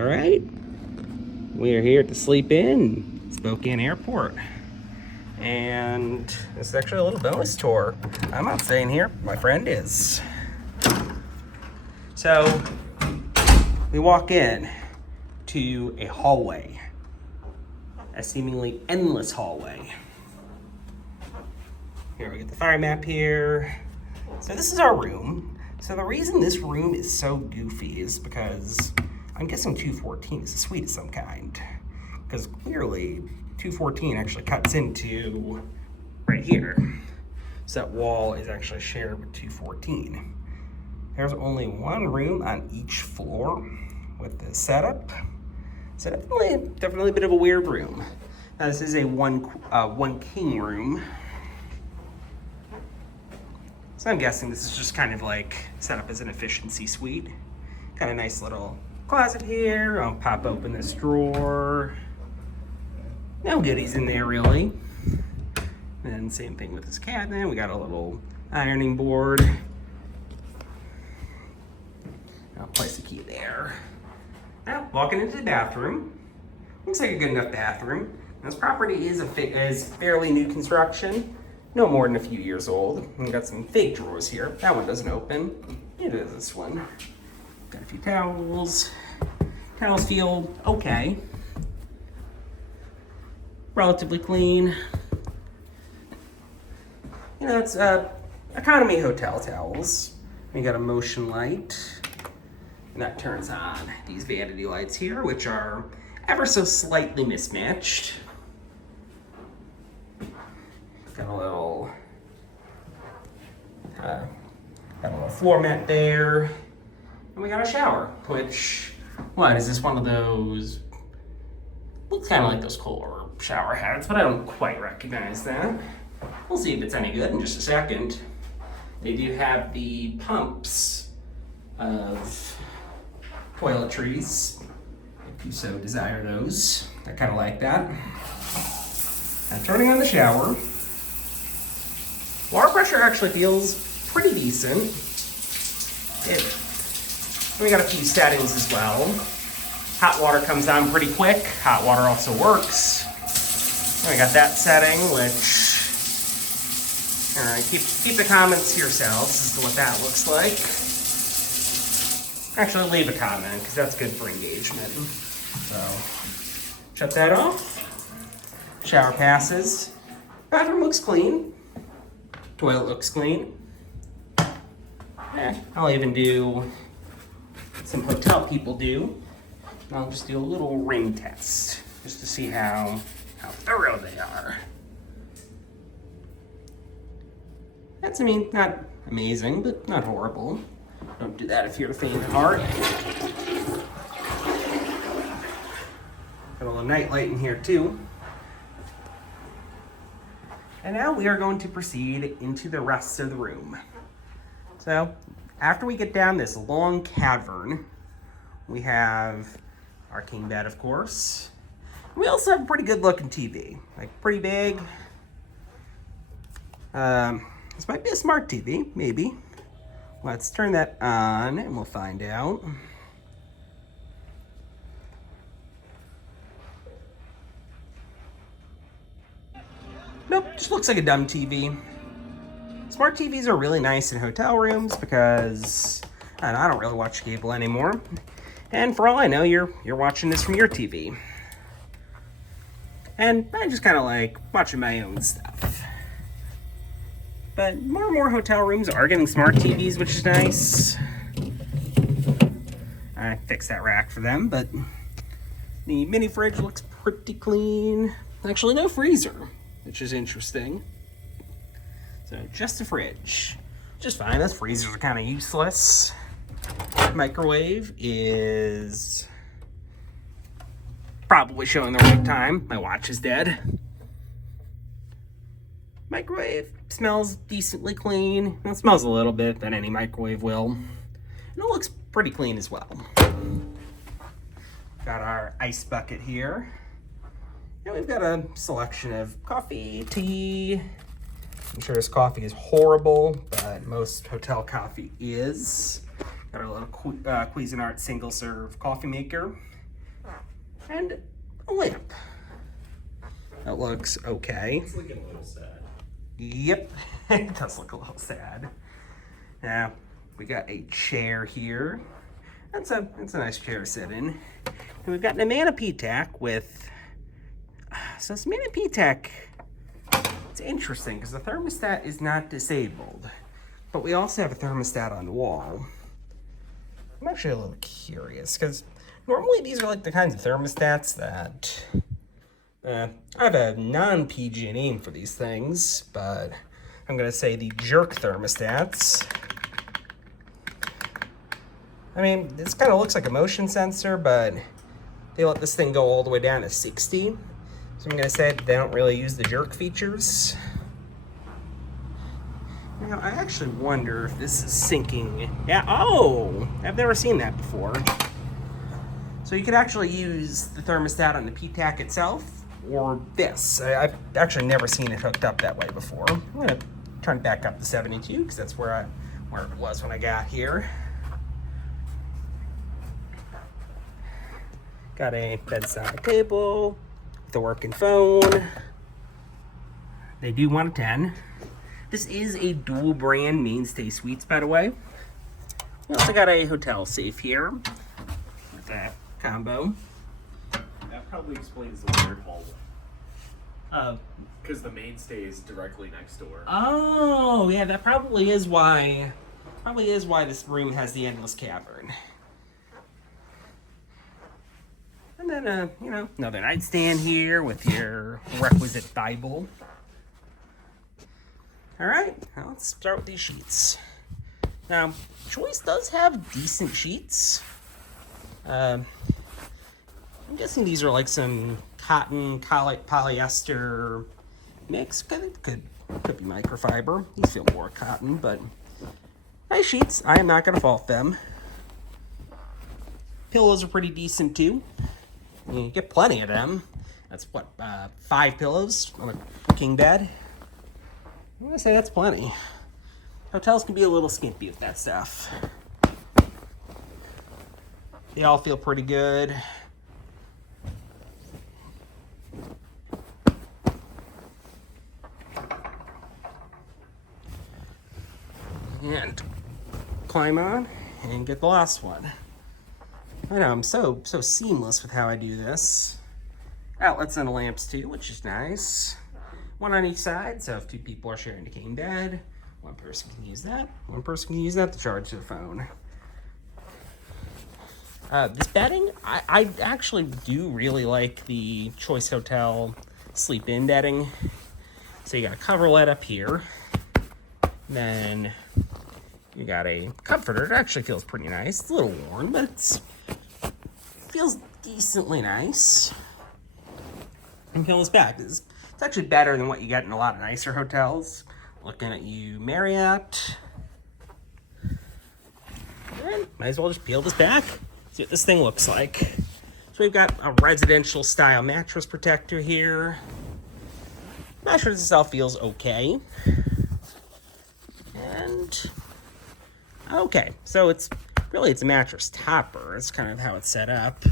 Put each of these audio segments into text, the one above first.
All right, we are here to sleep in Spokane Airport. And this is actually a little bonus tour. I'm not staying here, my friend is. So, we walk in to a hallway, a seemingly endless hallway. Here we get the fire map here. So this is our room. So the reason this room is so goofy is because I'm guessing 214 is a suite of some kind. Because clearly 214 actually cuts into right here. So that wall is actually shared with 214. There's only one room on each floor with this setup. So definitely a bit of a weird room. Now this is a one king room. So I'm guessing this is just kind of like set up as an efficiency suite. Got a nice little closet here. I'll pop open this drawer. No goodies in there really. And then same thing with this cabinet. We got a little ironing board. I'll place the key there. Now walking into the bathroom. Looks like a good enough bathroom. This property is fairly new construction. No more than a few years old. We got some fake drawers here. That one doesn't open. It is this one. Got a few towels. Towels feel okay. Relatively clean. You know, it's economy hotel towels. We got a motion light. And that turns on these vanity lights here, which are ever so slightly mismatched. Got a little floor mat there, and we got a shower. Which, what is this? One of those? Looks kind of like those Kohler shower heads, but I don't quite recognize that. We'll see if it's any good in just a second. They do have the pumps of toiletries, if you so desire those. I kind of like that. Now turning on the shower. Water pressure actually feels pretty decent. We got a few settings as well. Hot water comes on pretty quick. Hot water also works. And we got that setting, which, all right, keep the comments to yourselves as to what that looks like. Actually, leave a comment, because that's good for engagement. So, shut that off. Shower passes. Bathroom looks clean. Toilet looks clean. I'll even do some hotel people do. I'll just do a little ring test just to see how thorough they are. That's, I mean, not amazing, but not horrible. Don't do that if you're the faint of heart. Got a little night light in here too. And now we are going to proceed into the rest of the room. So, after we get down this long cavern, we have our king bed, of course. We also have a pretty good looking TV, like pretty big. This might be a smart TV, maybe. Let's turn that on and we'll find out. Nope, just looks like a dumb TV. Smart TVs are really nice in hotel rooms because I don't really watch cable anymore. And for all I know, you're watching this from your TV. And I just kind of like watching my own stuff. But more and more hotel rooms are getting smart TVs, which is nice. I fixed that rack for them, but the mini fridge looks pretty clean. Actually, no freezer, which is interesting. So just a fridge, just fine. Those freezers are kind of useless. Microwave is probably showing the right time. My watch is dead. Microwave smells decently clean. It smells a little bit than any microwave will. And it looks pretty clean as well. Got our ice bucket here. And we've got a selection of coffee, tea. I'm sure this coffee is horrible, but most hotel coffee is. Got our little Cuisinart single serve coffee maker. And a lamp. That looks okay. It's looking a little sad. Yep, it does look a little sad. Now, we got a chair here. It's a nice chair to sit in. And we've got an Amana P-TAC with, so this Amana P-TAC, it's interesting because the thermostat is not disabled, but we also have a thermostat on the wall. I'm actually a little curious because normally these are like the kinds of thermostats that, I have a non-PG name for these things, but I'm gonna say the jerk thermostats. I mean, this kind of looks like a motion sensor, but they let this thing go all the way down to 60. So I'm gonna say they don't really use the jerk features. Now, I actually wonder if this is syncing. Yeah, oh, I've never seen that before. So you could actually use the thermostat on the P-TAC itself, or this. I've actually never seen it hooked up that way before. I'm gonna turn it back up to 72, because that's where it was when I got here. Got a bedside table, the working phone. They do want a 10. This is a dual brand mainstay suites, by the way. We also got a hotel safe here with a combo. That probably explains the weird hallway. Because the mainstay is directly next door. Oh, yeah, that probably is why. This room has the endless cavern. And then, another nightstand here with your requisite Bible. All right, now let's start with these sheets. Now, Choice does have decent sheets. I'm guessing these are like some cotton, polyester mix. Could be microfiber. These feel more cotton, but nice sheets. I am not going to fault them. Pillows are pretty decent too. You get plenty of them. That's what, 5 pillows on a king bed? I'm gonna say that's plenty. Hotels can be a little skimpy with that stuff. They all feel pretty good. And climb on and get the last one. I know, I'm so seamless with how I do this. Outlets and lamps too, which is nice. One on each side, so if 2 people are sharing the king bed, one person can use that. One person can use that to charge their phone. This bedding, I actually do really like the Choice Hotel sleep-in bedding. So you got a coverlet up here. Then you got a comforter. It actually feels pretty nice. It's a little worn, but it feels decently nice. And peel this back. It's actually better than what you get in a lot of nicer hotels. Looking at you, Marriott. And might as well just peel this back. See what this thing looks like. So we've got a residential style mattress protector here. Mattress itself feels okay. And okay, so it's a mattress topper. That's kind of how it's set up.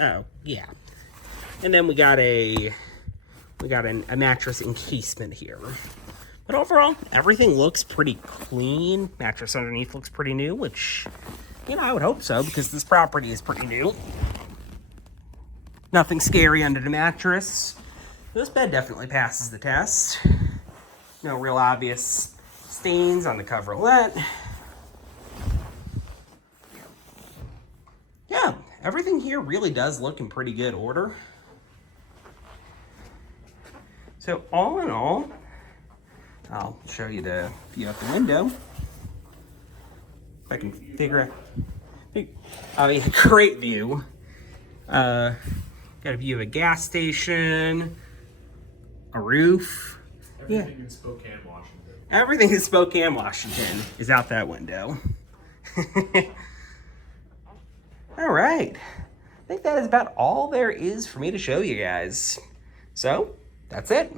Oh, yeah. And then we got a mattress encasement here. But overall, everything looks pretty clean. Mattress underneath looks pretty new, which, I would hope so, because this property is pretty new. Nothing scary under the mattress. This bed definitely passes the test. No real obvious stains on the coverlet. Yeah, everything here really does look in pretty good order. So all in all, I'll show you the view out the window. If I can figure out. I mean, great view. Got a view of a gas station, a roof. Everything in Spokane, Washington. Everything in Spokane, Washington is out that window. All right. I think that is about all there is for me to show you guys. So, that's it.